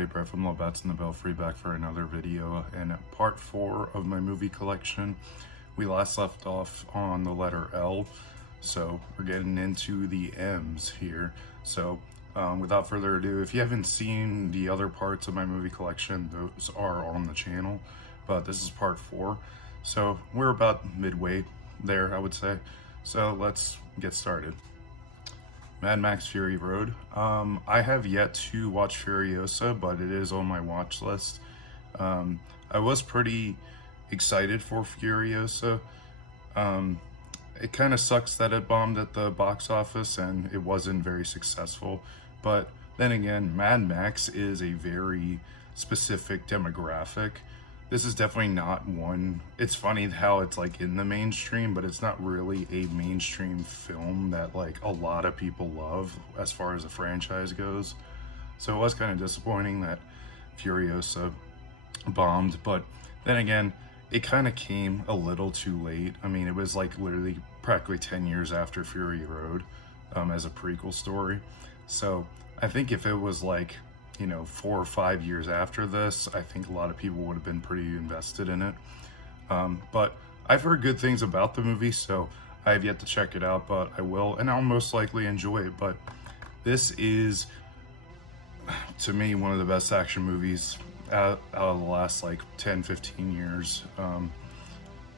everybody, Brett from Lobets and the Belfry back for another video and part 4 of my movie collection. We last left off on the letter L, so we're getting into the M's here. So without further ado, if you haven't seen the other parts of my movie collection, those are on the channel, but this is part 4. So we're about midway there, I would say. So let's get started. Mad Max Fury Road. I have yet to watch Furiosa, but it is on my watch list. I was pretty excited for Furiosa. It kind of sucks that it bombed at the box office and it wasn't very successful. But then again, Mad Max is a very specific demographic. This is definitely not one. It's funny how it's like in the mainstream, but it's not really a mainstream film that like a lot of people love as far as the franchise goes. So it was kind of disappointing that Furiosa bombed, but then again, it kind of came a little too late. I mean, it was like literally practically 10 years after Fury Road as a prequel story. So I think if it was like, you know, 4 or 5 years after this, I think a lot of people would have been pretty invested in it. But I've heard good things about the movie, so I have yet to check it out, but I will, and I'll most likely enjoy it. But this is, to me, one of the best action movies out of the last like 10-15 years.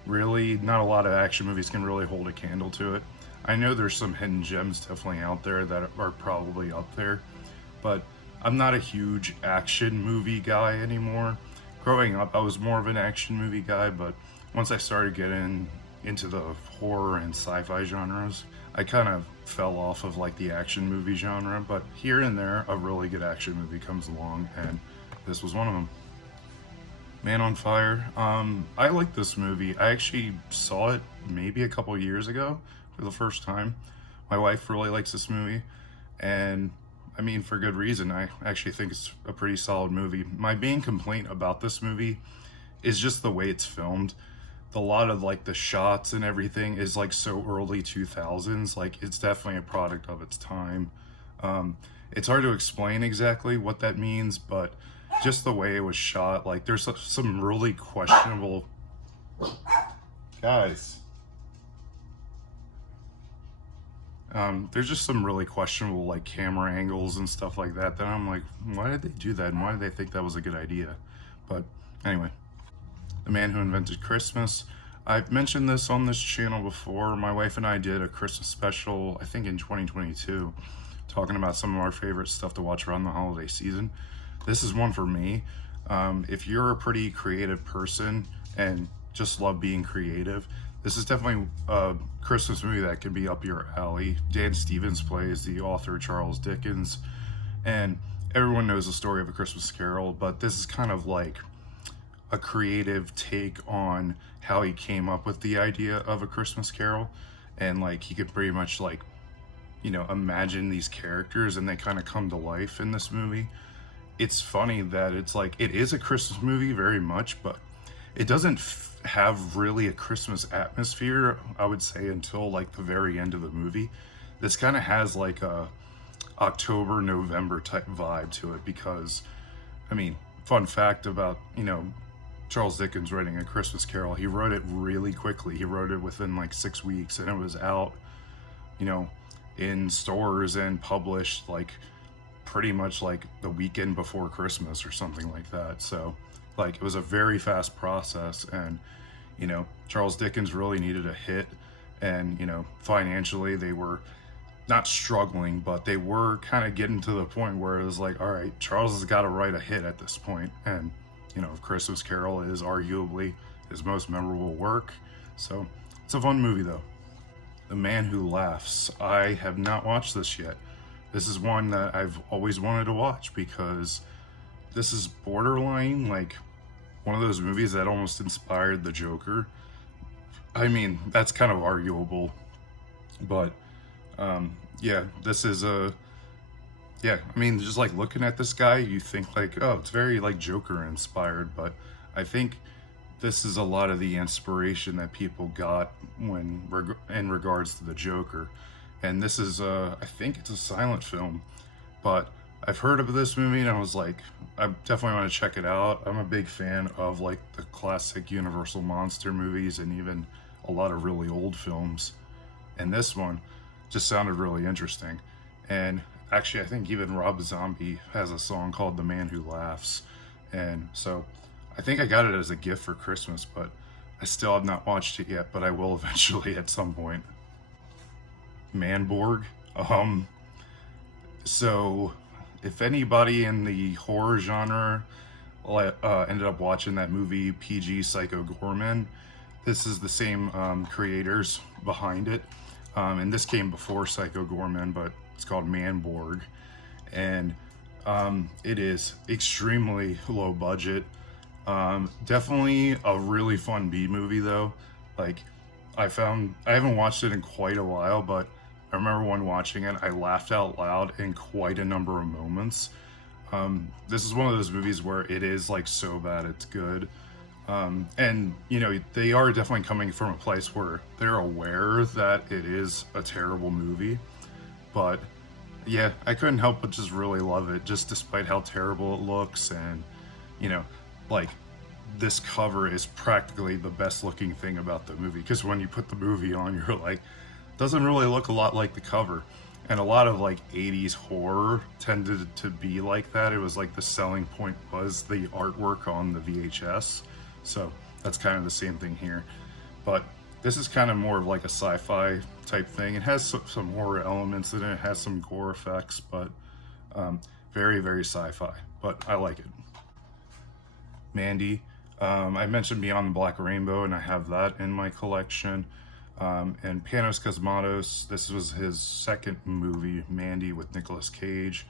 Really, not a lot of action movies can really hold a candle to it. I know there's some hidden gems definitely out there that are probably up there, but I'm not a huge action movie guy anymore. Growing up, I was more of an action movie guy, but once I started getting into the horror and sci-fi genres, I kind of fell off of like the action movie genre, but here and there, a really good action movie comes along, and this was one of them. Man on Fire. I like this movie. I actually saw it maybe a couple years ago for the first time. My wife really likes this movie, and I mean, for good reason. I actually think it's a pretty solid movie. My main complaint about this movie is just the way it's filmed. A lot of like the shots and everything is like so early 2000s. Like it's definitely a product of its time. It's hard to explain exactly what that means, but just the way it was shot, like there's some really questionable... Guys. There's just some really questionable like camera angles and stuff like that I'm like, why did they do that and why did they think that was a good idea? But anyway, The Man Who Invented Christmas. I've mentioned this on this channel before. My wife and I did a Christmas special, I think in 2022, talking about some of our favorite stuff to watch around the holiday season. This is one for me. If you're a pretty creative person and just love being creative, this is definitely a Christmas movie that could be up your alley. Dan Stevens plays the author Charles Dickens, and everyone knows the story of A Christmas Carol, but this is kind of like a creative take on how he came up with the idea of A Christmas Carol, and like he could pretty much like, you know, imagine these characters and they kind of come to life in this movie. It's funny that it's like, it is a Christmas movie very much, but it doesn't have really a Christmas atmosphere, I would say, until like the very end of the movie. This kind of has like a October, November type vibe to it because, I mean, fun fact about, you know, Charles Dickens writing A Christmas Carol, he wrote it really quickly. He wrote it within like 6 weeks and it was out, you know, in stores and published like pretty much like the weekend before Christmas or something like that. So like it was a very fast process, and you know, Charles Dickens really needed a hit, and you know, financially they were not struggling, but they were kind of getting to the point where it was like, all right, Charles has got to write a hit at this point. And you know, Christmas Carol is arguably his most memorable work. So it's a fun movie though. The Man Who Laughs. I have not watched this yet. This is one that I've always wanted to watch because this is borderline like one of those movies that almost inspired the Joker. I mean, that's kind of arguable, but yeah, this is a, yeah, I mean, just like looking at this guy, you think like, oh, it's very like Joker inspired, but I think this is a lot of the inspiration that people got when in regards to the Joker. And this is I think it's a silent film, but I've heard of this movie and I was like, I definitely want to check it out. I'm a big fan of like the classic Universal monster movies and even a lot of really old films. And this one just sounded really interesting. And actually, I think even Rob Zombie has a song called The Man Who Laughs. And so I think I got it as a gift for Christmas, but I still have not watched it yet, but I will eventually at some point. Manborg. So if anybody in the horror genre ended up watching that movie PG Psycho Goreman, this is the same creators behind it. And this came before Psycho Goreman, but it's called Manborg. And it is extremely low budget. Definitely a really fun B movie though. Like I haven't watched it in quite a while, but I remember when watching it, I laughed out loud in quite a number of moments. This is one of those movies where it is like so bad it's good. And you know, they are definitely coming from a place where they're aware that it is a terrible movie, but yeah, I couldn't help but just really love it, just despite how terrible it looks. And you know, like this cover is practically the best looking thing about the movie, because when you put the movie on, you're like, doesn't really look a lot like the cover. And a lot of like 80s horror tended to be like that. It was like the selling point was the artwork on the VHS. So that's kind of the same thing here. But this is kind of more of like a sci-fi type thing. It has some horror elements in it. It has some gore effects, but very, very sci-fi. But I like it. Mandy. I mentioned Beyond the Black Rainbow, and I have that in my collection. And Panos Cosmatos, this was his second movie, Mandy, with Nicolas Cage.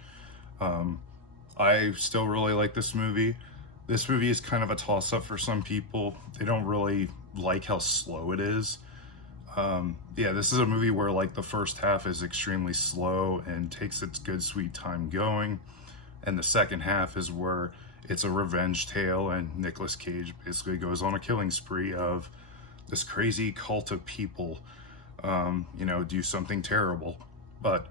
I still really like this movie. This movie is kind of a toss-up for some people. They don't really like how slow it is. Yeah, this is a movie where like the first half is extremely slow and takes its good sweet time going. And the second half is where it's a revenge tale, and Nicolas Cage basically goes on a killing spree of this crazy cult of people, you know, do something terrible. But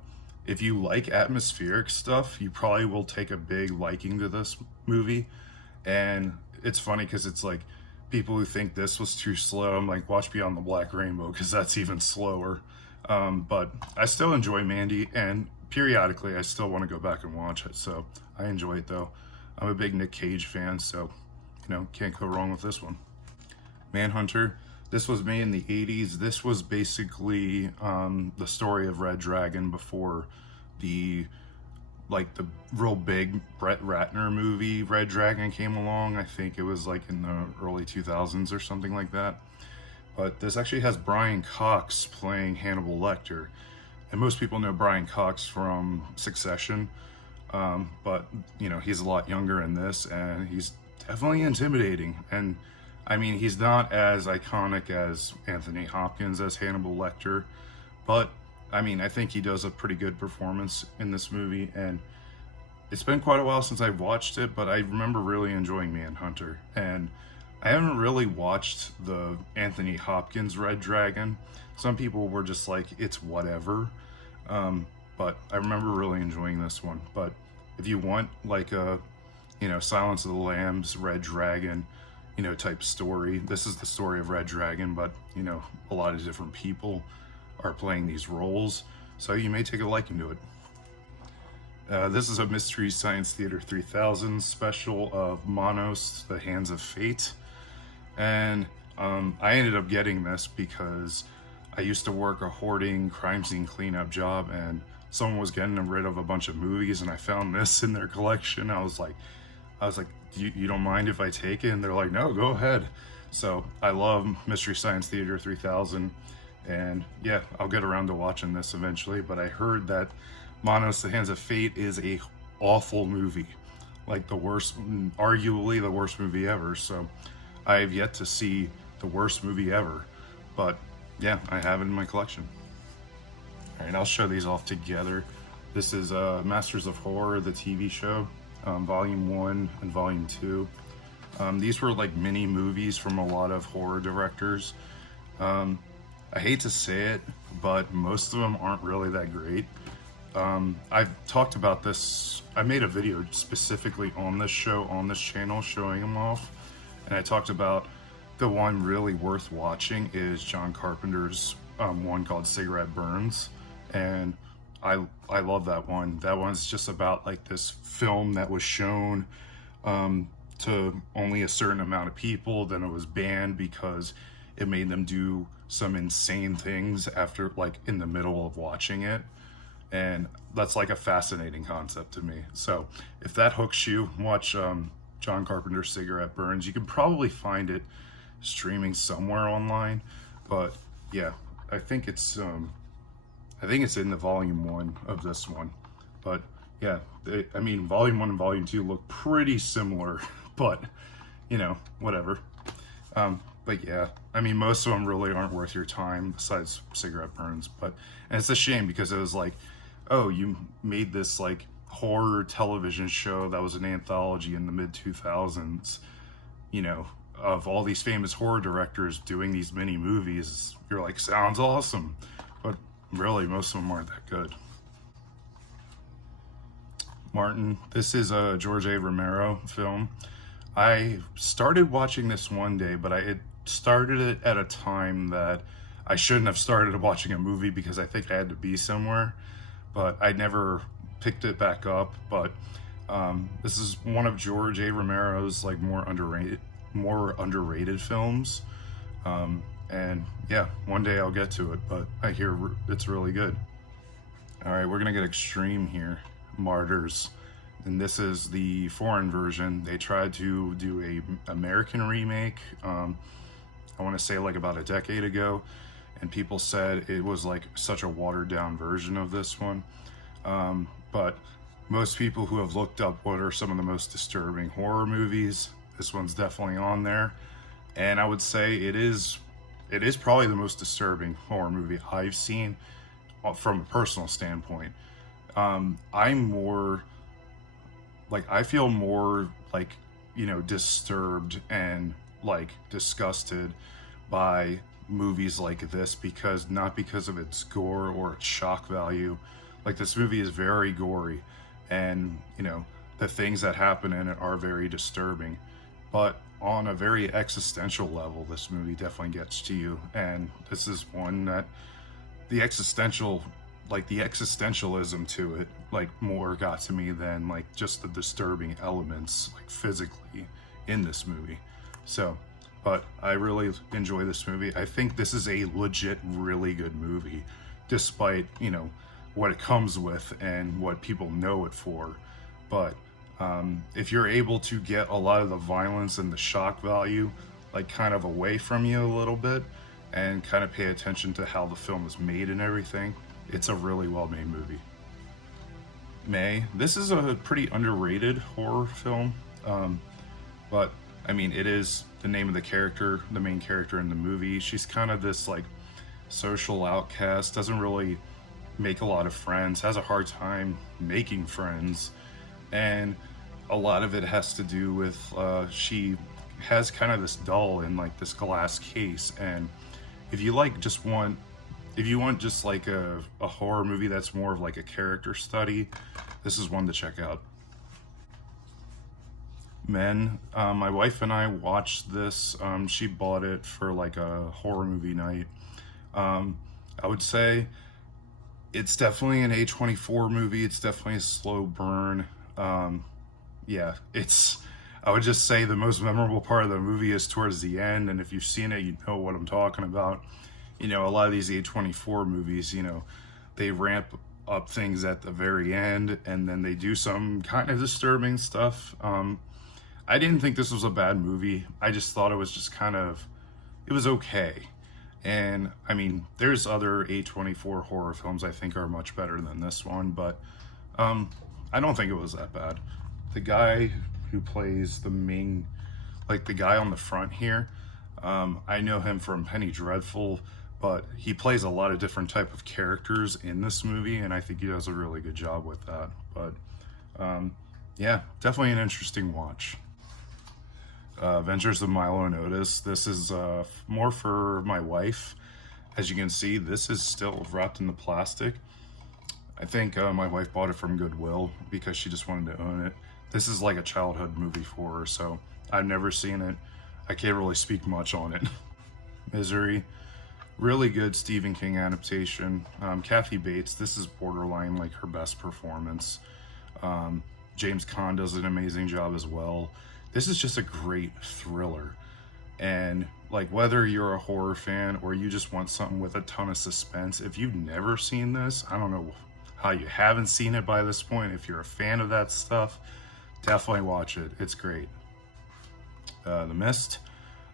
if you like atmospheric stuff, you probably will take a big liking to this movie. And it's funny because it's like people who think this was too slow, I'm like, watch Beyond the Black Rainbow because that's even slower. But I still enjoy Mandy, and periodically I still want to go back and watch it. So I enjoy it though. I'm a big Nick Cage fan, so you know, can't go wrong with this one. Manhunter. This was made in the 80s. This was basically the story of Red Dragon before the real big Brett Ratner movie Red Dragon came along. I think it was like in the early 2000s or something like that. But this actually has Brian Cox playing Hannibal Lecter. And most people know Brian Cox from Succession. But, you know, he's a lot younger in this, and he's definitely intimidating. And I mean, he's not as iconic as Anthony Hopkins as Hannibal Lecter, but I mean, I think he does a pretty good performance in this movie. And it's been quite a while since I've watched it, but I remember really enjoying Manhunter. And I haven't really watched the Anthony Hopkins Red Dragon. Some people were just like, it's whatever. But I remember really enjoying this one. But if you want like a, you know, Silence of the Lambs, Red Dragon, you know, type story, this is the story of Red Dragon, but you know, a lot of different people are playing these roles, so you may take a liking to it. This is a Mystery Science Theater 3000 special of Manos, The Hands of Fate. And I ended up getting this because I used to work a hoarding crime scene cleanup job, and someone was getting rid of a bunch of movies, and I found this in their collection. I was like, you don't mind if I take it? And they're like, no, go ahead. So I love Mystery Science Theater 3000. And yeah, I'll get around to watching this eventually. But I heard that Manos, The Hands of Fate is a awful movie. Like the worst, arguably the worst movie ever. So I have yet to see the worst movie ever. But yeah, I have it in my collection. All right, I'll show these off together. This is Masters of Horror, the TV show. Volume 1 and Volume 2. These were like mini movies from a lot of horror directors. I hate to say it, but most of them aren't really that great. I've talked about this. I made a video specifically on this show, on this channel, showing them off. And I talked about the one really worth watching is John Carpenter's one called Cigarette Burns. And I love that one. That one's just about like this film that was shown to only a certain amount of people. Then it was banned because it made them do some insane things after, like, in the middle of watching it. And that's like a fascinating concept to me. So if that hooks you, watch John Carpenter's Cigarette Burns. You can probably find it streaming somewhere online, but yeah, I think it's in the volume 1 of this one. But yeah, I mean, volume 1 and volume 2 look pretty similar, but you know, whatever. But yeah, I mean, most of them really aren't worth your time besides Cigarette Burns. And it's a shame because it was like, oh, you made this like horror television show that was an anthology in the mid 2000s, you know, of all these famous horror directors doing these mini movies. You're like, sounds awesome, but really most of them aren't that good. Martin, this is a George A. Romero film. I started watching this one day, but I had started it at a time that I shouldn't have started watching a movie because I think I had to be somewhere, but I never picked it back up. But this is one of George A. Romero's like more underrated films. And yeah, one day I'll get to it, but I hear it's really good. All right, we're gonna get extreme here. Martyrs. And this is the foreign version. They tried to do a American remake, I want to say like about a decade ago, and people said it was like such a watered down version of this one. But most people who have looked up what are some of the most disturbing horror movies, this one's definitely on there. And I would say it is probably the most disturbing horror movie I've seen from a personal standpoint. I feel more like, you know, disturbed and like disgusted by movies like this not because of its gore or its shock value. Like, this movie is very gory, and you know, the things that happen in it are very disturbing, but on a very existential level, this movie definitely gets to you. And this is one that the existentialism to it, like, more got to me than like just the disturbing elements, like physically, in this movie. So, but I really enjoy this movie. I think this is a legit, really good movie, despite, you know, what it comes with and what people know it for. But if you're able to get a lot of the violence and the shock value, like, kind of away from you a little bit, and kind of pay attention to how the film is made and everything, it's a really well-made movie. May. This is a pretty underrated horror film, but I mean, it is the name of the character, the main character in the movie. She's kind of this like social outcast, doesn't really make a lot of friends, has a hard time making friends, and a lot of it has to do with she has kind of this doll in like this glass case. And if you want just like a horror movie that's more of like a character study, this is one to check out. Men. My wife and I watched this. She bought it for like a horror movie night. I would say it's definitely an A24 movie. It's definitely a slow burn. Yeah, I would just say the most memorable part of the movie is towards the end, and if you've seen it, you know what I'm talking about. You know, a lot of these A24 movies, you know, they ramp up things at the very end, and then they do some kind of disturbing stuff. I didn't think this was a bad movie. I just thought it was just it was okay. And I mean, there's other A24 horror films I think are much better than this one, but I don't think it was that bad. The guy who plays the main, like the guy on the front here, I know him from Penny Dreadful, but he plays a lot of different type of characters in this movie, and I think he does a really good job with that. But yeah, definitely an interesting watch. Adventures of Milo and Otis. This is more for my wife. As you can see, this is still wrapped in the plastic. I think my wife bought it from Goodwill because she just wanted to own it. This is like a childhood movie for her, so I've never seen it. I can't really speak much on it. Misery, really good Stephen King adaptation. Kathy Bates, this is borderline like her best performance. James Caan does an amazing job as well. This is just a great thriller. And like, whether you're a horror fan or you just want something with a ton of suspense, if you've never seen this, I don't know how you haven't seen it by this point. If you're a fan of that stuff, definitely watch it. It's great. The Mist.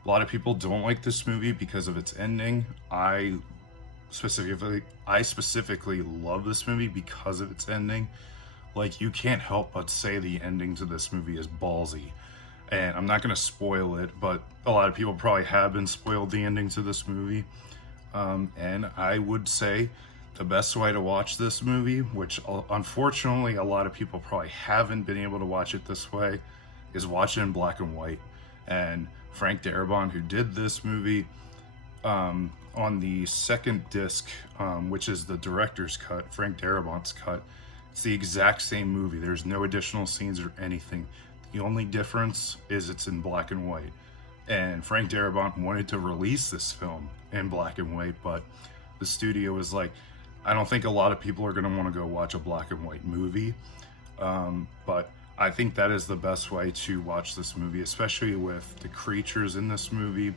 A lot of people don't like this movie because of its ending. I specifically love this movie because of its ending. Like, you can't help but say the ending to this movie is ballsy. And I'm not going to spoil it, but a lot of people probably have been spoiled the ending to this movie. And I would say the best way to watch this movie, which unfortunately a lot of people probably haven't been able to watch it this way, is watch it in black and white. And Frank Darabont, who did this movie, on the second disc, which is the director's cut, Frank Darabont's cut, it's the exact same movie. There's no additional scenes or anything. The only difference is it's in black and white. And Frank Darabont wanted to release this film in black and white, but the studio was like, I don't think a lot of people are going to want to go watch a black and white movie. But I think that is the best way to watch this movie, especially with the creatures in this movie.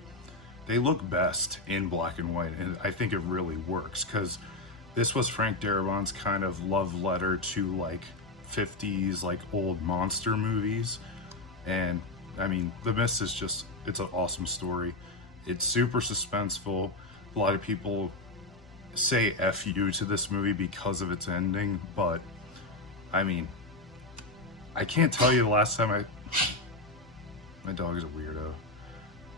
They look best in black and white, and I think it really works because this was Frank Darabont's kind of love letter to like 50s like old monster movies. And I mean, The Mist is just, it's an awesome story. It's super suspenseful. A lot of people say F you to this movie because of its ending, but I mean, I can't tell you the last time my dog is a weirdo.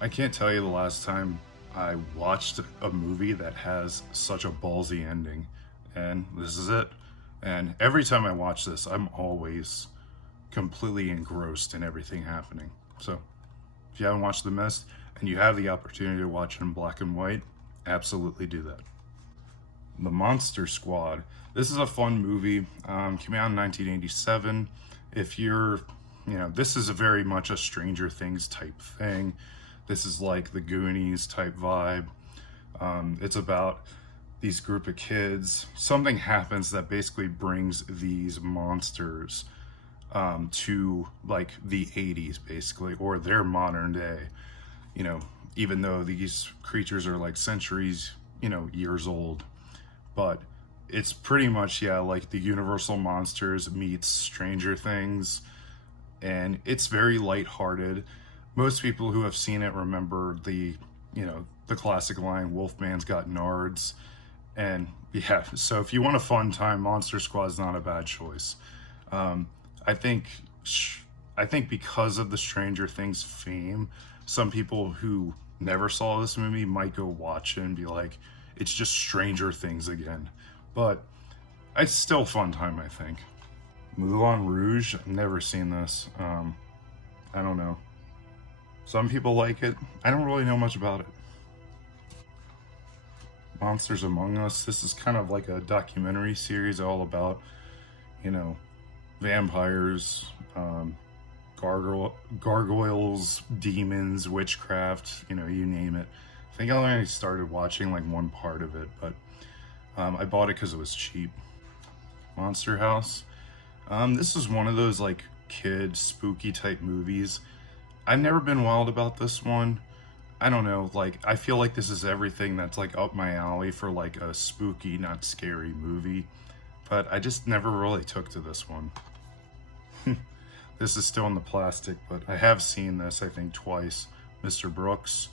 I can't tell you the last time I watched a movie that has such a ballsy ending, and this is it. And every time I watch this, I'm always completely engrossed in everything happening. So if you haven't watched The Mist and you have the opportunity to watch it in black and white, absolutely do that. The Monster Squad. This is a fun movie. Came out in 1987. If you're, this is very much a Stranger Things type thing. This is like the Goonies type vibe. It's about these group of kids. Something happens that basically brings these monsters to like the 80s basically, or their modern day. Even though these creatures are like centuries, years old. But it's pretty much, like the Universal Monsters meets Stranger Things, and it's very lighthearted. Most people who have seen it remember the classic line, Wolfman's got nards. And yeah, so if you want a fun time, Monster Squad's not a bad choice. I think because of the Stranger Things fame, some people who never saw this movie might go watch it and be like, it's just Stranger Things again. But it's still a fun time, I think. Moulin Rouge, I've never seen this. I don't know. Some people like it. I don't really know much about it. Monsters Among Us. This is kind of like a documentary series all about, vampires, gargoyles, demons, witchcraft, you name it. I think I only started watching like one part of it, but I bought it because it was cheap. Monster House. This is one of those like kid spooky type movies. I've never been wild about this one. I don't know, like I feel like this is everything that's like up my alley for like a spooky, not scary movie, but I just never really took to this one. This is still in the plastic, but I have seen this I think twice. Mr. Brooks,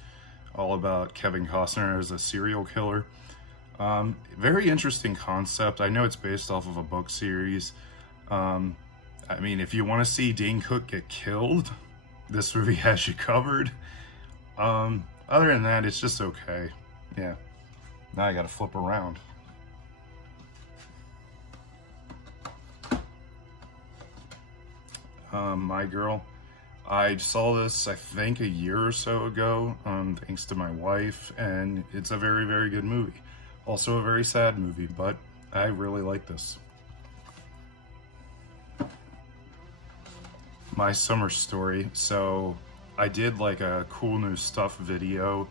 all about Kevin Costner as a serial killer. Very interesting concept. I know it's based off of a book series. I mean, if you want to see Dane Cook get killed, this movie has you covered. Other than that, it's just okay. Yeah. Now I gotta flip around. My Girl. I saw this, I think, a year or so ago, thanks to my wife, and it's a very, very good movie. Also a very sad movie, but I really like this. My summer story. So I did like a cool new stuff video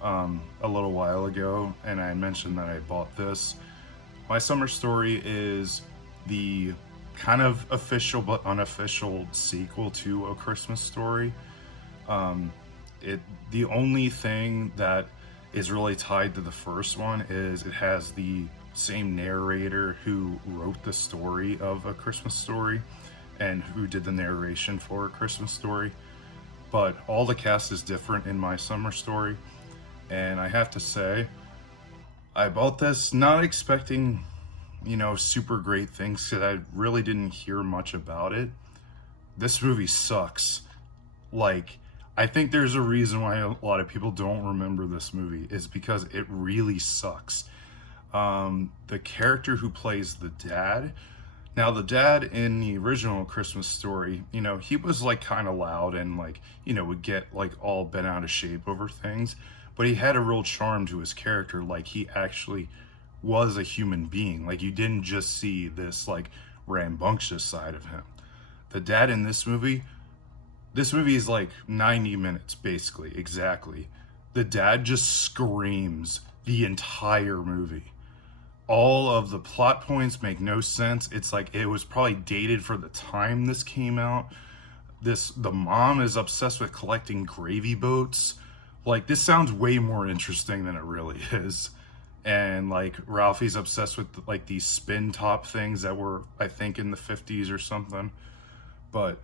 a little while ago, and I mentioned that I bought this. My summer story is the kind of official but unofficial sequel to A Christmas Story. The only thing that is really tied to the first one is it has the same narrator who wrote the story of A Christmas Story and who did the narration for A Christmas Story. But all the cast is different in My Summer Story, and I have to say, I bought this not expecting, super great things, because I really didn't hear much about it. This movie sucks. Like, I think there's a reason why a lot of people don't remember this movie, is because it really sucks. The character who plays the dad, now the dad in the original Christmas Story, he was like kind of loud and like, would get like all bent out of shape over things, but he had a real charm to his character. Like, he actually was a human being. Like, you didn't just see this like rambunctious side of him. The dad in this movie is like 90 minutes, basically, exactly. The dad just screams the entire movie. All of the plot points make no sense. It's like it was probably dated for the time this came out. The mom is obsessed with collecting gravy boats. Like, this sounds way more interesting than it really is. And like Ralphie's obsessed with like these spin top things that were, I think, in the 50s or something. But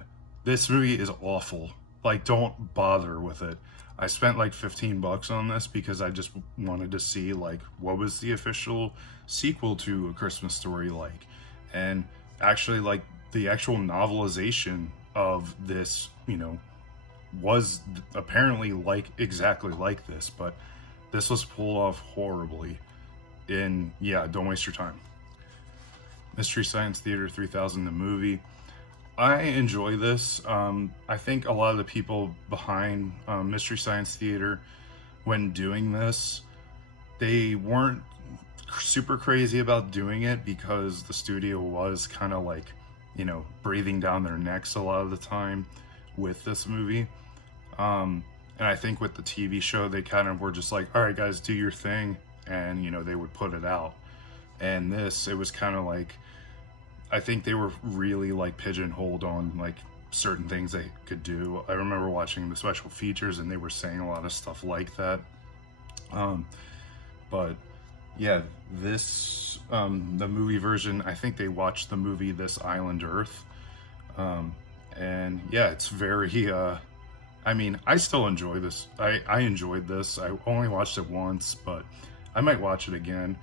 this movie is awful. Like, don't bother with it. I spent like $15 on this because I just wanted to see like what was the official sequel to A Christmas Story like. And actually, like, the actual novelization of this, was apparently like exactly like this, but this was pulled off horribly. And yeah, don't waste your time. Mystery Science Theater 3000, the movie. I enjoy this. I think a lot of the people behind Mystery Science Theater, when doing this, they weren't super crazy about doing it because the studio was kind of like, breathing down their necks a lot of the time with this movie. And I think with the TV show, they kind of were just like, all right, guys, do your thing. And, they would put it out. And this, it was kind of like, I think they were really like pigeonholed on like certain things they could do. I remember watching the special features and they were saying a lot of stuff like that. But yeah, this, the movie version, I think they watched the movie This Island Earth. And yeah, it's very, I still enjoy this. I enjoyed this. I only watched it once, but I might watch it again.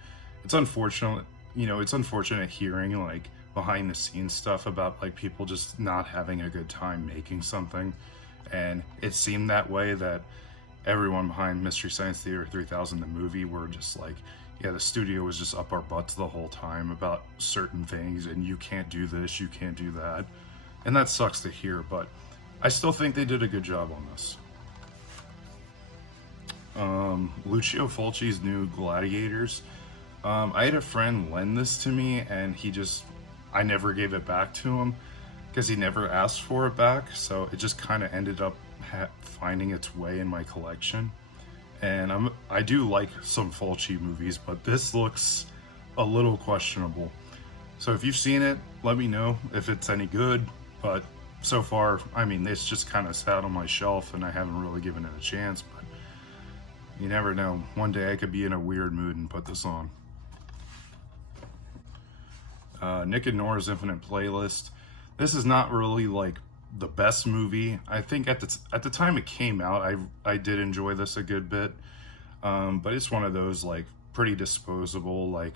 It's unfortunate, it's unfortunate hearing like behind the scenes stuff about like people just not having a good time making something. And it seemed that way, that everyone behind Mystery Science Theater 3000, the movie, were just like, yeah, the studio was just up our butts the whole time about certain things, and you can't do this, you can't do that. And that sucks to hear, but I still think they did a good job on this. Lucio Fulci's new Gladiators. I had a friend lend this to me, and I never gave it back to him because he never asked for it back. So it just kind of ended up finding its way in my collection. And I do like some Fulci movies, but this looks a little questionable. So if you've seen it, let me know if it's any good. But so far, it's just kind of sat on my shelf and I haven't really given it a chance. But you never know. One day I could be in a weird mood and put this on. Nick and Nora's Infinite Playlist. This is not really like the best movie. I think at the time it came out, I did enjoy this a good bit. But it's one of those like pretty disposable, like,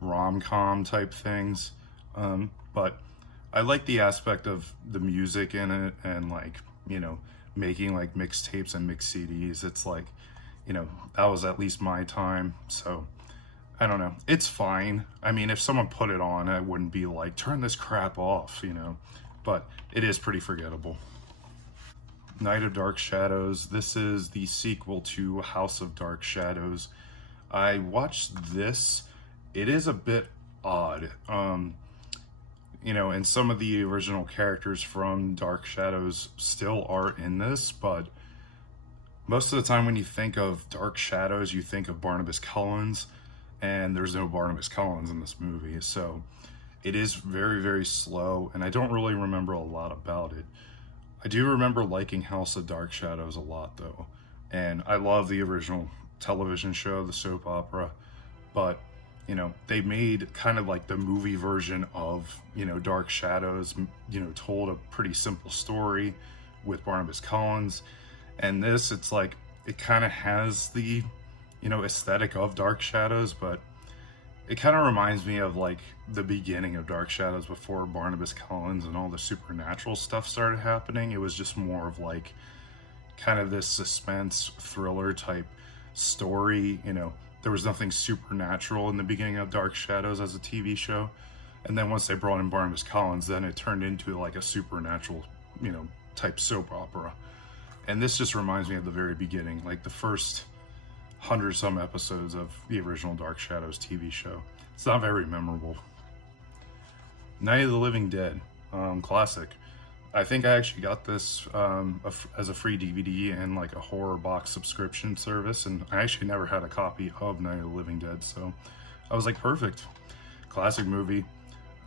rom-com type things. But I like the aspect of the music in it, and like, making like mixtapes and mix CDs. It's like, that was at least my time. So I don't know. It's fine. If someone put it on, I wouldn't be like, turn this crap off, but it is pretty forgettable. Night of Dark Shadows. This is the sequel to House of Dark Shadows. I watched this. It is a bit odd. you know, and some of the original characters from Dark Shadows still are in this, but most of the time when you think of Dark Shadows, you think of Barnabas Collins, and there's no Barnabas Collins in this movie. So it is very, very slow, and I don't really remember a lot about it. I do remember liking House of Dark Shadows a lot, though, and I love the original television show, the soap opera, but you know, they made kind of like the movie version of, you know, Dark Shadows, you know, told a pretty simple story with Barnabas Collins. And this, it's like, it kind of has the, you know, aesthetic of Dark Shadows, but it kind of reminds me of like the beginning of Dark Shadows before Barnabas Collins and all the supernatural stuff started happening. It was just more of like kind of this suspense thriller type story. You know, there was nothing supernatural in the beginning of Dark Shadows as a TV show. And then once they brought in Barnabas Collins, then it turned into like a supernatural, you know, type soap opera. And this just reminds me of the very beginning, like the first 100-some episodes of the original Dark Shadows TV show. It's not very memorable. Night of the Living Dead, classic. I think I actually got this as a free DVD and like a horror box subscription service, and I actually never had a copy of Night of the Living Dead, so I was like, perfect. Classic movie.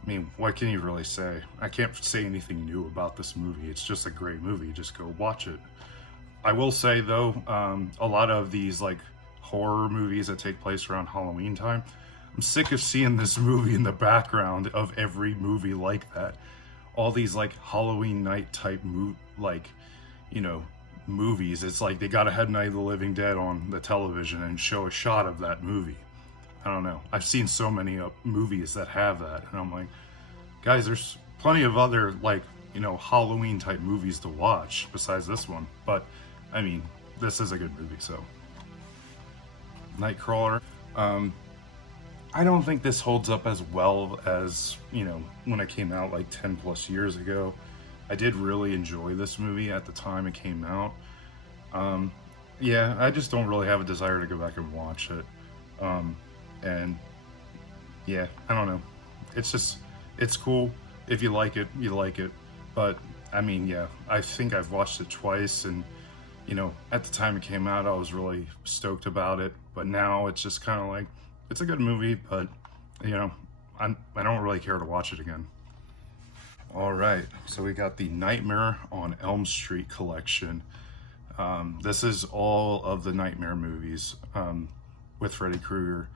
I mean, what can you really say? I can't say anything new about this movie. It's just a great movie. Just go watch it. I will say though, a lot of these like horror movies that take place around Halloween time, I'm sick of seeing this movie in the background of every movie like that. All these like Halloween night type like, you know, movies. It's like they gotta have Night of the Living Dead on the television and show a shot of that movie. I don't know. I've seen so many movies that have that, and I'm like, guys, there's plenty of other like, you know, Halloween type movies to watch besides this one. But I mean, this is a good movie. So Nightcrawler. I don't think this holds up as well as, you know, when it came out like 10 plus years ago. I did really enjoy this movie at the time it came out. Yeah, I just don't really have a desire to go back and watch it. And yeah, I don't know. It's just, it's cool. If you like it, you like it. But I mean, yeah, I think I've watched it twice, and you know, at the time it came out, I was really stoked about it. But now it's just kind of like, it's a good movie, but you know, I don't really care to watch it again. All right, so we got the Nightmare on Elm Street collection. This is all of the Nightmare movies with Freddy Krueger.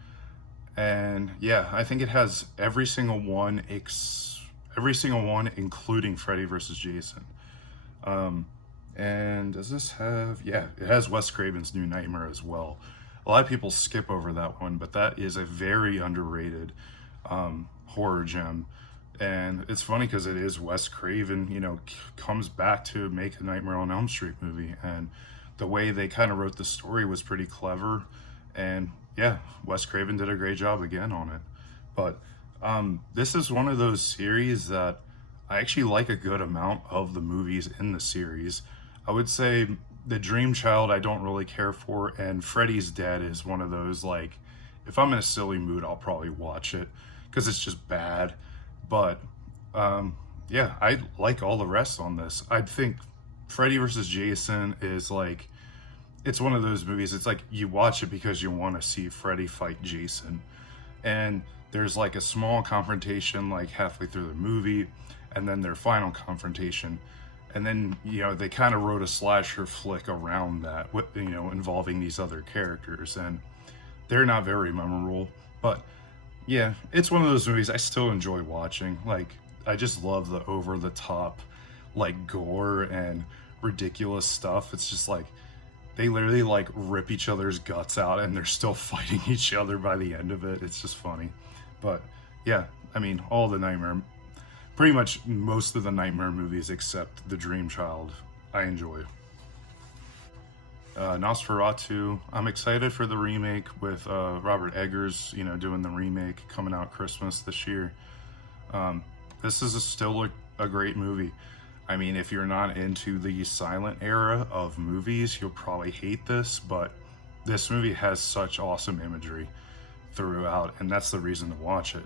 And yeah, I think it has every single one, including Freddy vs. Jason. And does this have, yeah, it has Wes Craven's New Nightmare as well. A lot of people skip over that one, but that is a very underrated horror gem. And it's funny because it is Wes Craven, you know, comes back to make a Nightmare on Elm Street movie. And the way they kind of wrote the story was pretty clever. And yeah, Wes Craven did a great job again on it. But this is one of those series that I actually like a good amount of the movies in the series. I would say The Dream Child I don't really care for, and Freddy's Dead is one of those, like, if I'm in a silly mood, I'll probably watch it because it's just bad. But yeah, I like all the rest on this. I think Freddy vs. Jason is like, it's one of those movies, it's like you watch it because you want to see Freddy fight Jason. And there's like a small confrontation like halfway through the movie, and then their final confrontation. And then, you know, they kind of wrote a slasher flick around that, you know, involving these other characters. And they're not very memorable. But yeah, it's one of those movies I still enjoy watching. Like, I just love the over-the-top, like, gore and ridiculous stuff. It's just like, they literally like rip each other's guts out and they're still fighting each other by the end of it. It's just funny. But yeah, I mean, all the Nightmare, pretty much most of the Nightmare movies except The Dream Child, I enjoy. Nosferatu, I'm excited for the remake with Robert Eggers, you know, doing the remake coming out Christmas this year. This is still a great movie. I mean, if you're not into the silent era of movies, you'll probably hate this, but this movie has such awesome imagery throughout, and that's the reason to watch it.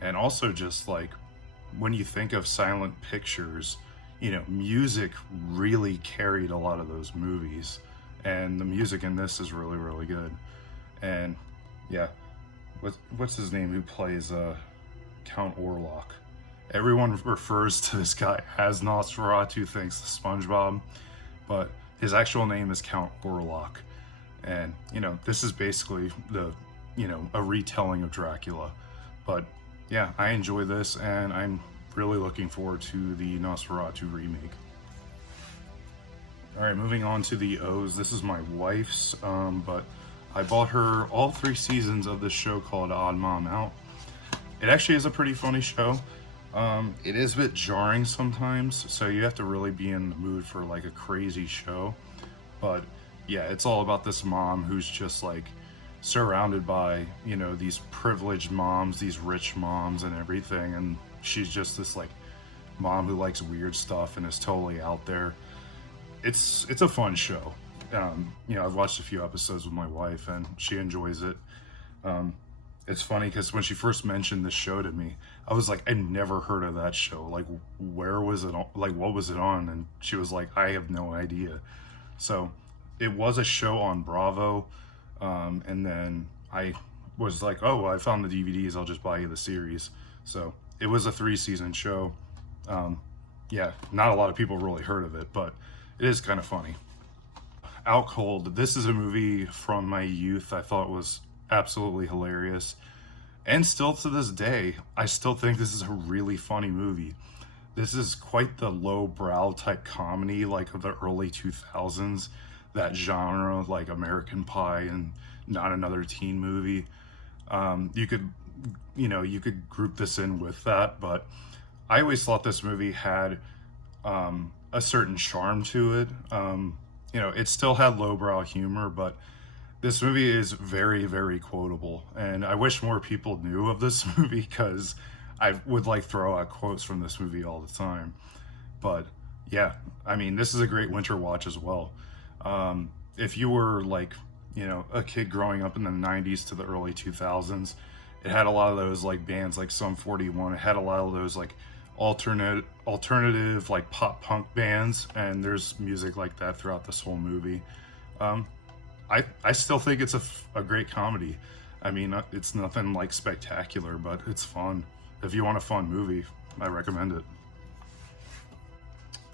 And also just like when you think of silent pictures, music really carried a lot of those movies, and the music in this is really, really good. And yeah, what's his name who plays Count Orlok? Everyone refers to this guy as Nosferatu thanks to SpongeBob, but his actual name is Count Orlok. And this is basically a retelling of Dracula. But yeah, I enjoy this, and I'm really looking forward to the Nosferatu remake. All right, moving on to the O's. This is my wife's, but I bought her all 3 seasons of this show called Odd Mom Out. It actually is a pretty funny show. It is a bit jarring sometimes, so you have to really be in the mood for like a crazy show. But yeah, it's all about this mom who's just like surrounded by, these privileged moms, these rich moms and everything. And she's just this like mom who likes weird stuff and is totally out there. It's a fun show. I've watched a few episodes with my wife and she enjoys it. It's funny because when she first mentioned this show to me, I was like, I never heard of that show. Like, where was it on? Like, what was it on? And she was like, I have no idea. So it was a show on Bravo. And then I was like, oh, well, I found the DVDs. I'll just buy you the series. So it was a 3-season show. Yeah, not a lot of people really heard of it, but it is kind of funny. Out Cold. This is a movie from my youth. I thought was absolutely hilarious, and still to this day I still think this is a really funny movie. This is quite the low-brow type comedy, like of the early 2000s, that genre, like American Pie and Not Another Teen Movie. You could group this in with that, but I always thought this movie had a certain charm to it. It still had lowbrow humor, but this movie is very, very quotable, and I wish more people knew of this movie because I would like throw out quotes from this movie all the time. But yeah, I mean, this is a great winter watch as well. If you were like, a kid growing up in the 90s to the early 2000s, it had a lot of those like bands like Sum 41. It had a lot of those like alternative like pop punk bands, and there's music like that throughout this whole movie. I still think it's a great comedy. I mean, it's nothing like spectacular, but it's fun. If you want a fun movie, I recommend it.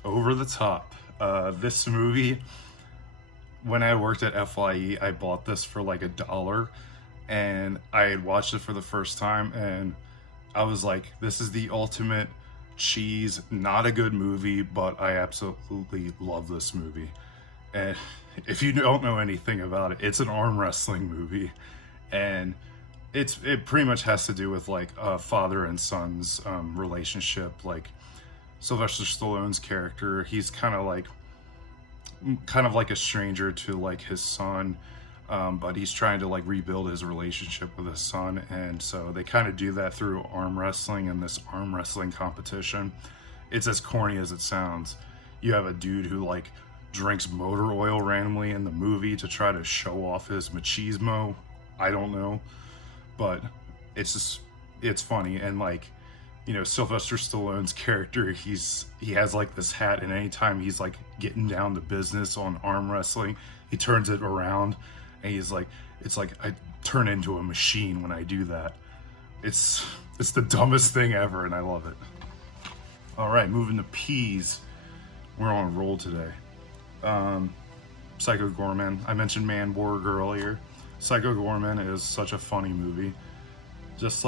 Over the Top. This movie, when I worked at FYE, I bought this for like $1, and I had watched it for the first time, and I was like, this is the ultimate cheese. Not a good movie, but I absolutely love this movie. And if you don't know anything about it, it's an arm wrestling movie, and it pretty much has to do with like a father and son's relationship. Like Sylvester Stallone's character, he's kind of like a stranger to like his son, but he's trying to like rebuild his relationship with his son, and so they kind of do that through arm wrestling and this arm wrestling competition. It's as corny as it sounds. You have a dude who like drinks motor oil randomly in the movie to try to show off his machismo. I don't know, but it's funny. And like, Sylvester Stallone's character, he has like this hat, and anytime he's like getting down to business on arm wrestling, he turns it around and he's like, it's like I turn into a machine when I do that. It's the dumbest thing ever, and I love it. All right, moving to P's. We're on a roll today. Psycho Goreman. I mentioned Manborg earlier. Psycho Goreman is such a funny movie. Just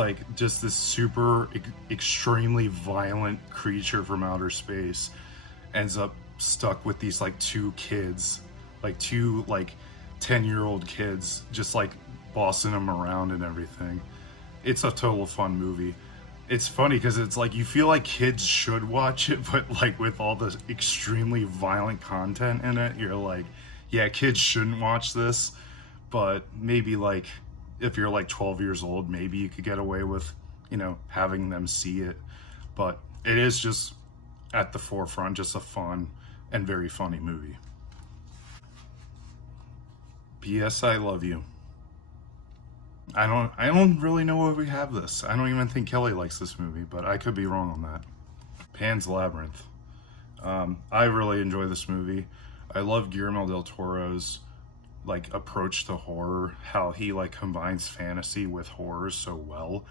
this super extremely violent creature from outer space ends up stuck with these like 2 kids, like 2 like 10-year-old kids, just like bossing them around and everything. It's a total fun movie. It's funny because it's like you feel like kids should watch it, but like with all the extremely violent content in it, you're like, yeah, kids shouldn't watch this. But maybe like if you're like 12 years old, maybe you could get away with, having them see it. But it is just at the forefront, just a fun and very funny movie. P.S. I love you. I don't really know if we have this. I don't even think Kelly likes this movie, but I could be wrong on that. Pan's Labyrinth. I really enjoy this movie. I love Guillermo del Toro's like approach to horror, how he like combines fantasy with horror so well.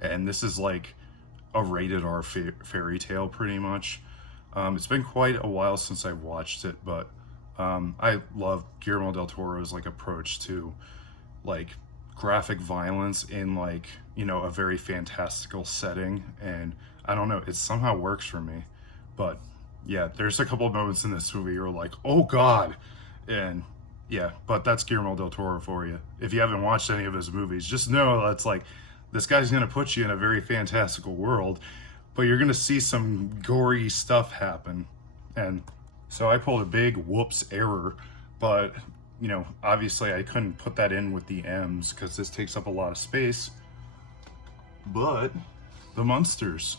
And this is like a rated R fairy tale pretty much. It's been quite a while since I've watched it, but I love Guillermo del Toro's like approach to like graphic violence in like, you know, a very fantastical setting. And I don't know, it somehow works for me. But yeah, there's a couple of moments in this movie you're like, oh God. And yeah, but that's Guillermo del Toro for you. If you haven't watched any of his movies, just know that's like, this guy's gonna put you in a very fantastical world, but you're gonna see some gory stuff happen. And so I pulled a big whoops error, but you know, obviously I couldn't put that in with the M's because this takes up a lot of space. But the Munsters,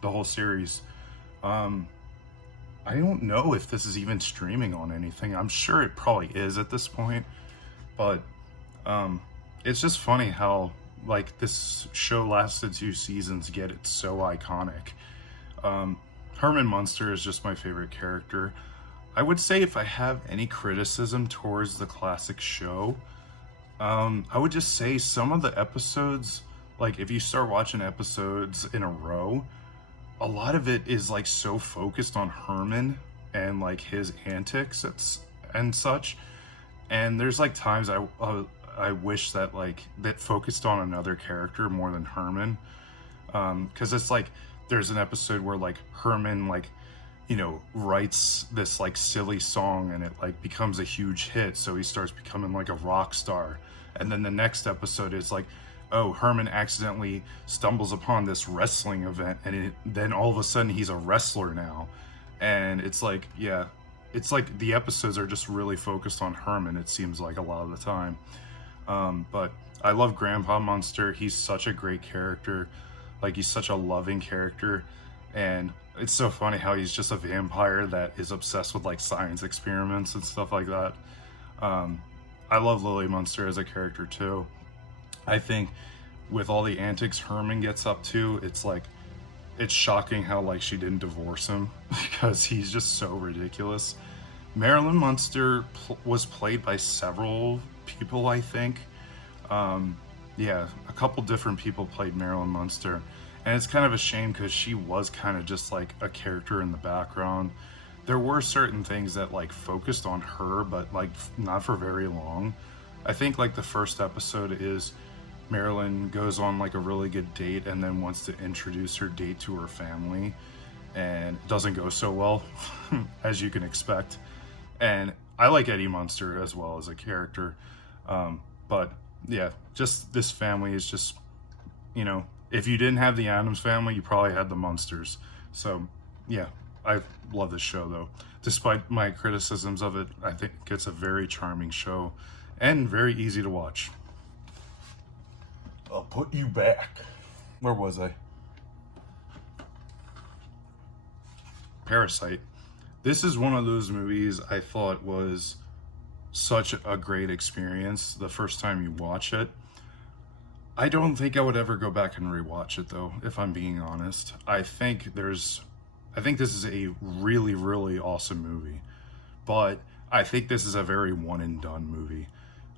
the whole series, I don't know if this is even streaming on anything. I'm sure it probably is at this point, but it's just funny how like this show lasted 2 seasons, yet it's so iconic. Herman Munster is just my favorite character. I would say if I have any criticism towards the classic show, I would just say some of the episodes, like if you start watching episodes in a row, a lot of it is like so focused on Herman and like his antics and such. And there's like times I wish that like that focused on another character more than Herman. Cause it's like, there's an episode where like Herman like, you know, writes this like silly song and it like becomes a huge hit. So he starts becoming like a rock star. And then the next episode is like, oh, Herman accidentally stumbles upon this wrestling event and then all of a sudden he's a wrestler now. And it's like, yeah, it's like the episodes are just really focused on Herman, it seems like a lot of the time. But I love Grandpa Munster. He's such a great character. Like he's such a loving character. And it's so funny how he's just a vampire that is obsessed with like science experiments and stuff like that. I love Lily Munster as a character too. I think with all the antics Herman gets up to, it's like, it's shocking how like she didn't divorce him because he's just so ridiculous. Marilyn Munster was played by several people, I think. Yeah, a couple different people played Marilyn Munster. And it's kind of a shame because she was kind of just like a character in the background. There were certain things that like focused on her, but like not for very long. I think like the first episode is Marilyn goes on like a really good date and then wants to introduce her date to her family, and it doesn't go so well, as you can expect. And I like Eddie Munster as well as a character. But yeah, just this family is just, you know, if you didn't have the Addams Family, you probably had the Munsters. So yeah, I love this show though. Despite my criticisms of it, I think it's a very charming show and very easy to watch. I'll put you back. Where was I? Parasite. This is one of those movies I thought was such a great experience the first time you watch it. I don't think I would ever go back and rewatch it though, if I'm being honest. I think this is a really, really awesome movie, but I think this is a very one and done movie.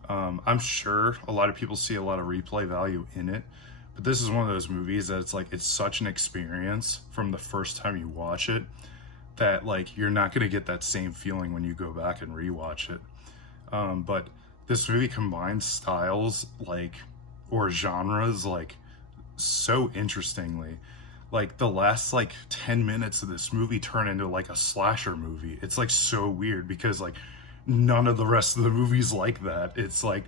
I'm sure a lot of people see a lot of replay value in it, but this is one of those movies that it's such an experience from the first time you watch it that like you're not going to get that same feeling when you go back and rewatch it. But this movie combines styles like, or genres like so interestingly. Like the last like 10 minutes of this movie turn into like a slasher movie. It's like so weird because like none of the rest of the movies like that. It's like,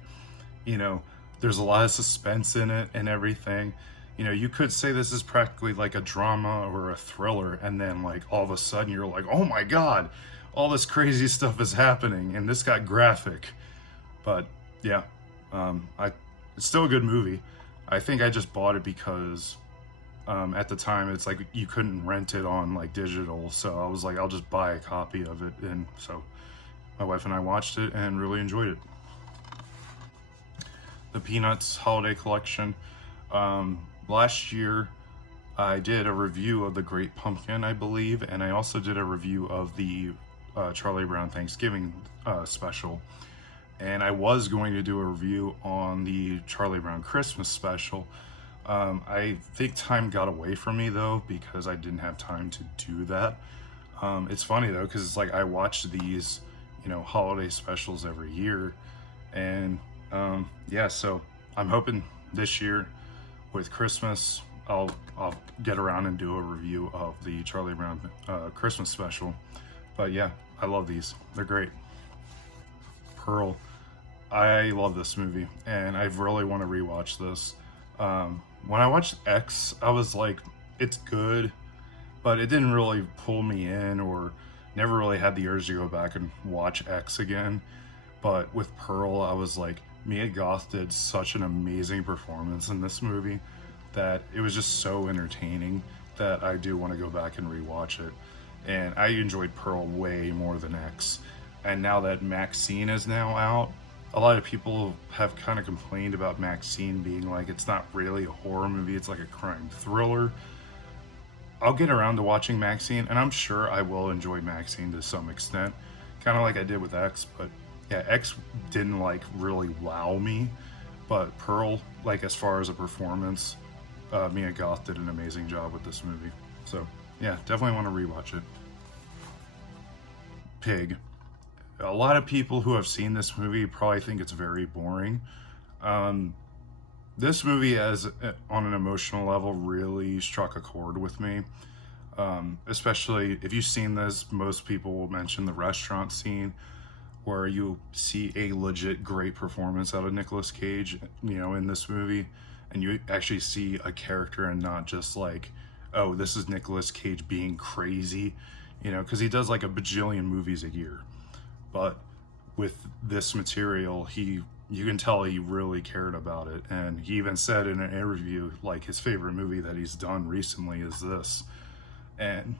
you know, there's a lot of suspense in it and everything. You know, you could say this is practically like a drama or a thriller, and then like all of a sudden you're like, oh my God, all this crazy stuff is happening, and this got graphic. But yeah, it's still a good movie. I think I just bought it because at the time it's like you couldn't rent it on like digital, so I was like, I'll just buy a copy of it. And so my wife and I watched it and really enjoyed it. the Peanuts Holiday Collection. Last year, I did a review of The Great Pumpkin, I believe, and I also did a review of the Charlie Brown Thanksgiving special. And I was going to do a review on the Charlie Brown Christmas special. I think time got away from me though, because I didn't have time to do that. It's funny though, because it's like I watch these, holiday specials every year. And yeah, so I'm hoping this year with Christmas, I'll get around and do a review of the Charlie Brown Christmas special. But yeah, I love these. They're great. Pearl. I love this movie, and I really want to rewatch this. When I watched X, I was like, it's good, but it didn't really pull me in, or never really had the urge to go back and watch X again. But with Pearl, I was like, Mia Goth did such an amazing performance in this movie that it was just so entertaining that I do want to go back and rewatch it. And I enjoyed Pearl way more than X. And now that Maxine is now out, a lot of people have kind of complained about Maxine being like, it's not really a horror movie, it's like a crime thriller. I'll get around to watching Maxine, and I'm sure I will enjoy Maxine to some extent, kind of like I did with X. But yeah, X didn't like really wow me, but Pearl, like as far as a performance, Mia Goth did an amazing job with this movie. So yeah, definitely want to rewatch it. Pig. A lot of people who have seen this movie probably think it's very boring. This movie, on an emotional level, really struck a chord with me. Especially if you've seen this, most people will mention the restaurant scene where you see a legit great performance out of Nicolas Cage, in this movie, and you actually see a character and not just like, oh, this is Nicolas Cage being crazy, because he does like a bajillion movies a year. But with this material, you can tell he really cared about it. And he even said in an interview, like his favorite movie that he's done recently is this. And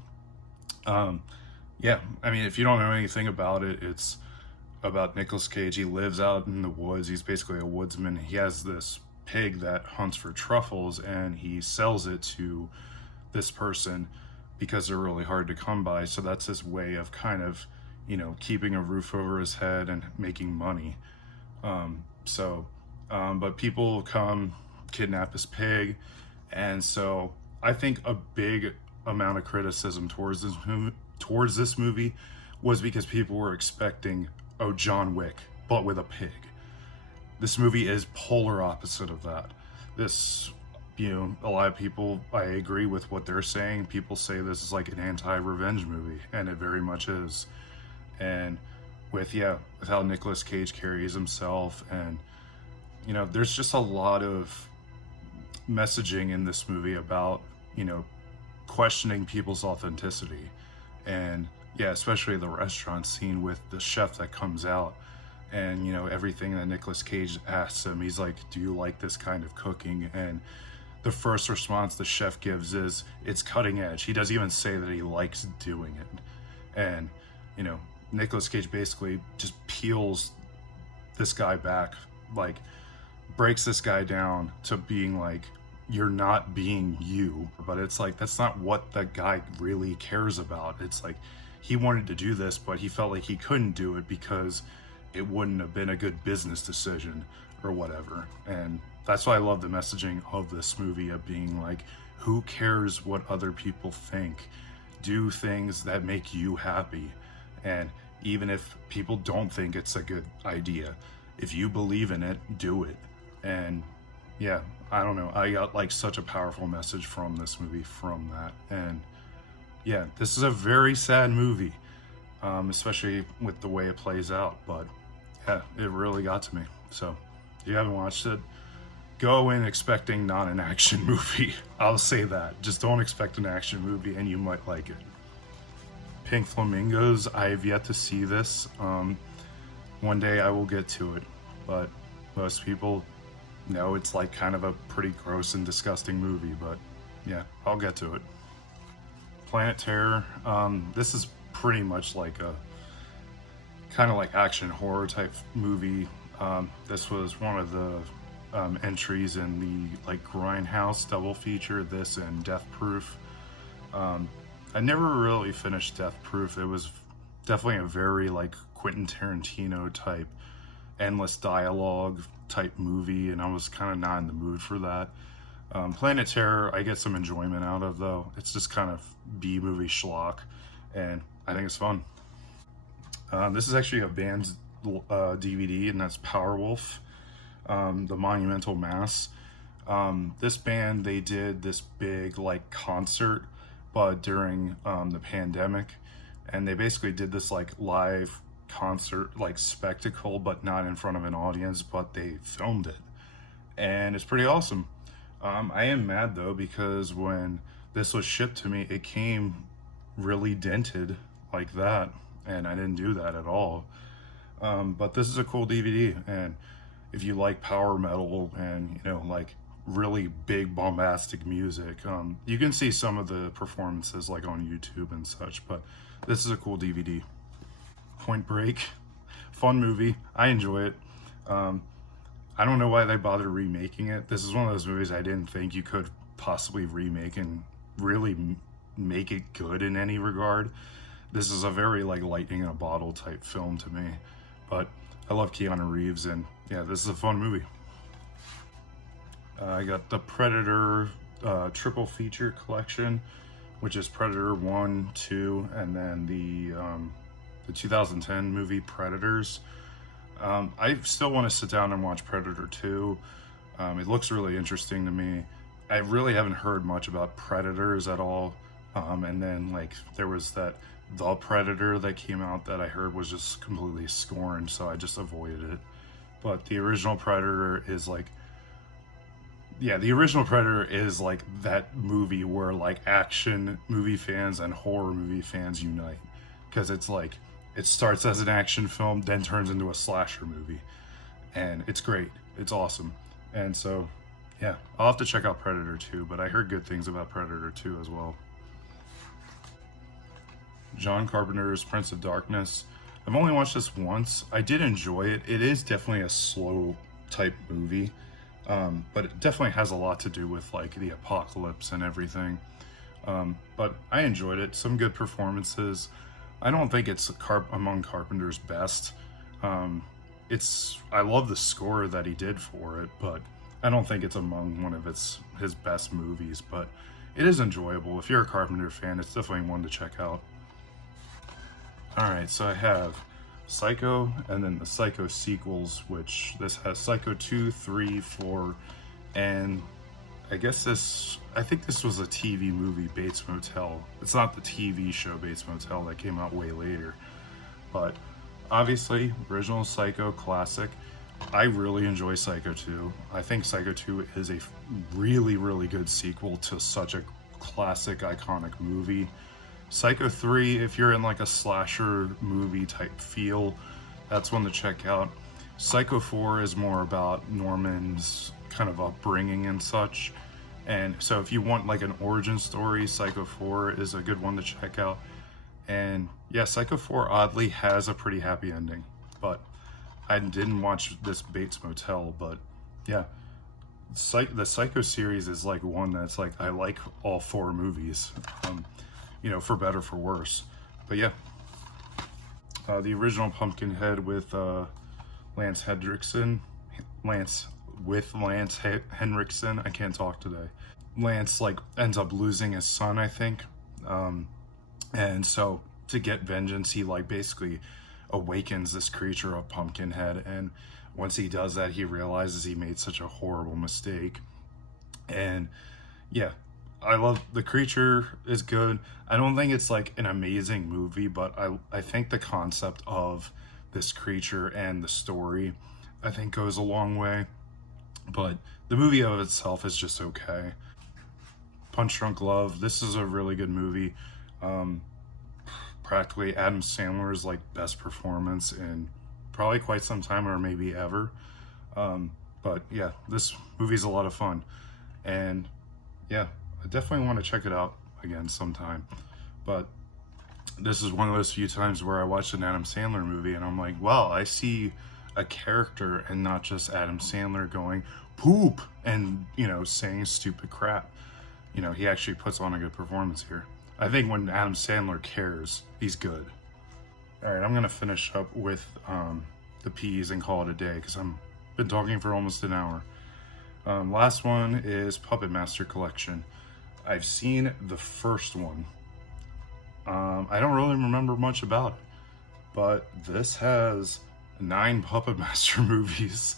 yeah, I mean, if you don't know anything about it, it's about Nicolas Cage. He lives out in the woods. He's basically a woodsman. He has this pig that hunts for truffles, and he sells it to this person because they're really hard to come by. So that's his way of kind of, keeping a roof over his head and making money. But people come kidnap his pig. And so I think a big amount of criticism towards this movie was because people were expecting, oh, John Wick, but with a pig. This movie is polar opposite of that. This, a lot of people, I agree with what they're saying. People say this is like an anti-revenge movie, and it very much is. And with how Nicolas Cage carries himself, and there's just a lot of messaging in this movie about questioning people's authenticity. And yeah, especially the restaurant scene with the chef that comes out, and everything that Nicolas Cage asks him, he's like, do you like this kind of cooking? And the first response the chef gives is, it's cutting edge. He doesn't even say that he likes doing it. And Nicolas Cage basically just peels this guy back, like breaks this guy down to being like, you're not being you. But it's like, that's not what that guy really cares about. It's like, he wanted to do this, but he felt like he couldn't do it because it wouldn't have been a good business decision or whatever. And that's why I love the messaging of this movie, of being like, who cares what other people think? Do things that make you happy. And even if people don't think it's a good idea, if you believe in it, do it. And yeah, I don't know, I got like such a powerful message from this movie from that. And yeah, this is a very sad movie, especially with the way it plays out. But yeah, it really got to me. So if you haven't watched it, go in expecting not an action movie. I'll say that. Just don't expect an action movie and you might like it. Pink Flamingos, I've yet to see this. One day I will get to it, but most people know it's like kind of a pretty gross and disgusting movie, but yeah, I'll get to it. Planet Terror, this is pretty much like a kind of like action horror type movie. This was one of the entries in the like Grindhouse double feature, this and Death Proof. I never really finished Death Proof. It was definitely a very like Quentin Tarantino type endless dialogue type movie, and I was kind of not in the mood for that. Planet Terror I get some enjoyment out of, though. It's just kind of B movie schlock, and I think it's fun. This is actually a band's DVD, and that's Powerwolf, The Monumental Mass. This band, they did this big like concert, but during the pandemic, and they basically did this like live concert like spectacle, but not in front of an audience, but they filmed it, and it's pretty awesome. I am mad though, because when this was shipped to me, it came really dented like that, and I didn't do that at all. But this is a cool DVD, and if you like power metal and, you know, like really big bombastic music, you can see some of the performances like on YouTube and such, but this is a cool DVD. Point Break, fun movie. I enjoy it. I don't know why they bothered remaking it. This is one of those movies I didn't think you could possibly remake and really make it good in any regard. This is a very like lightning in a bottle type film to me, but I love Keanu Reeves, and yeah, this is a fun movie. I got the Predator triple feature collection, which is Predator 1, 2, and then the 2010 movie Predators. I still want to sit down and watch Predator 2. It looks really interesting to me. I really haven't heard much about Predators at all. And then like there was that The Predator that came out that I heard was just completely scorned, so I just avoided it. But the original Predator is like, yeah, the original Predator is like that movie where like action movie fans and horror movie fans unite, because it's like, it starts as an action film, then turns into a slasher movie, and it's great. It's awesome. And so, yeah, I'll have to check out Predator 2, but I heard good things about Predator 2 as well. John Carpenter's Prince of Darkness. I've only watched this once. I did enjoy it. It is definitely a slow type movie, but it definitely has a lot to do with like the apocalypse and everything. But I enjoyed it. Some good performances. I don't think it's among Carpenter's best. I love the score that he did for it, but I don't think it's among one of his best movies. But it is enjoyable. If you're a Carpenter fan, it's definitely one to check out. Alright, so I have Psycho, and then the Psycho sequels, which this has Psycho 2, 3, 4, and I think this was a TV movie, Bates Motel. It's not the TV show Bates Motel that came out way later. But obviously, original Psycho classic. I really enjoy Psycho 2. I think Psycho 2 is a really, really good sequel to such a classic, iconic movie. Psycho 3, if you're in like a slasher movie type feel, that's one to check out. Psycho 4 is more about Norman's kind of upbringing and such, and so if you want like an origin story, Psycho 4 is a good one to check out. And yeah, Psycho 4 oddly has a pretty happy ending, but I didn't watch this Bates Motel. But yeah, the Psycho series is like one that's like, I like all four movies, you know, for better for worse. But yeah, the original Pumpkinhead with Lance Henriksen. I can't talk today. Lance like ends up losing his son, I think, and so to get vengeance, he like basically awakens this creature of Pumpkinhead, and once he does that, he realizes he made such a horrible mistake. And yeah, I love the creature is good. I don't think it's like an amazing movie, but I think the concept of this creature and the story, I think, goes a long way. But the movie of itself is just okay. Punch Drunk Love, this is a really good movie. Practically Adam Sandler's like best performance in probably quite some time, or maybe ever. But yeah, this movie's a lot of fun, and yeah, I definitely want to check it out again sometime. But this is one of those few times where I watched an Adam Sandler movie and I'm like, wow, I see a character and not just Adam Sandler going poop and, you know, saying stupid crap. You know, he actually puts on a good performance here. I think when Adam Sandler cares, he's good. All right, I'm gonna finish up with the P's and call it a day because I'm been talking for almost an hour. Last one is Puppet Master Collection. I've seen the first one. I don't really remember much about it, but this has 9 Puppet Master movies,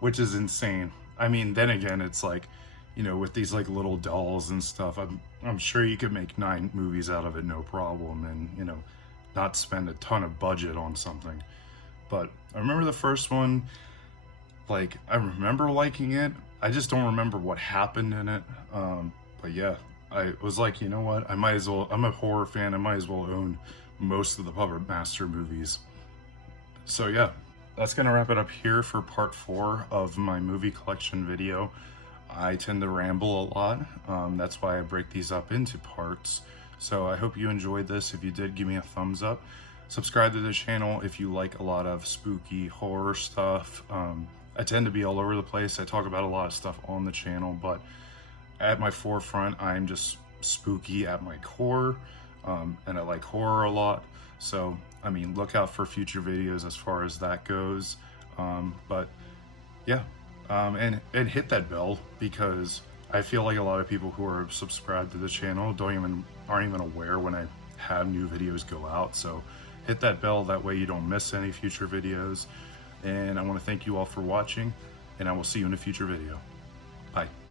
which is insane. I mean, then again, it's like, you know, with these like little dolls and stuff, I'm sure you could make 9 movies out of it, no problem, and, you know, not spend a ton of budget on something. But I remember the first one, like, I remember liking it. I just don't remember what happened in it. But yeah, I was like, you know what? I might as well, I'm a horror fan, I might as well own most of the Puppet Master movies. So yeah, that's gonna wrap it up here for part 4 of my movie collection video. I tend to ramble a lot. That's why I break these up into parts. So I hope you enjoyed this. If you did, give me a thumbs up. Subscribe to the channel if you like a lot of spooky horror stuff. I tend to be all over the place. I talk about a lot of stuff on the channel, but at my forefront, I'm just spooky at my core, and I like horror a lot. So, I mean, look out for future videos as far as that goes. But yeah, and hit that bell, because I feel like a lot of people who are subscribed to the channel aren't even aware when I have new videos go out. So hit that bell, that way you don't miss any future videos. And I want to thank you all for watching, and I will see you in a future video. Bye.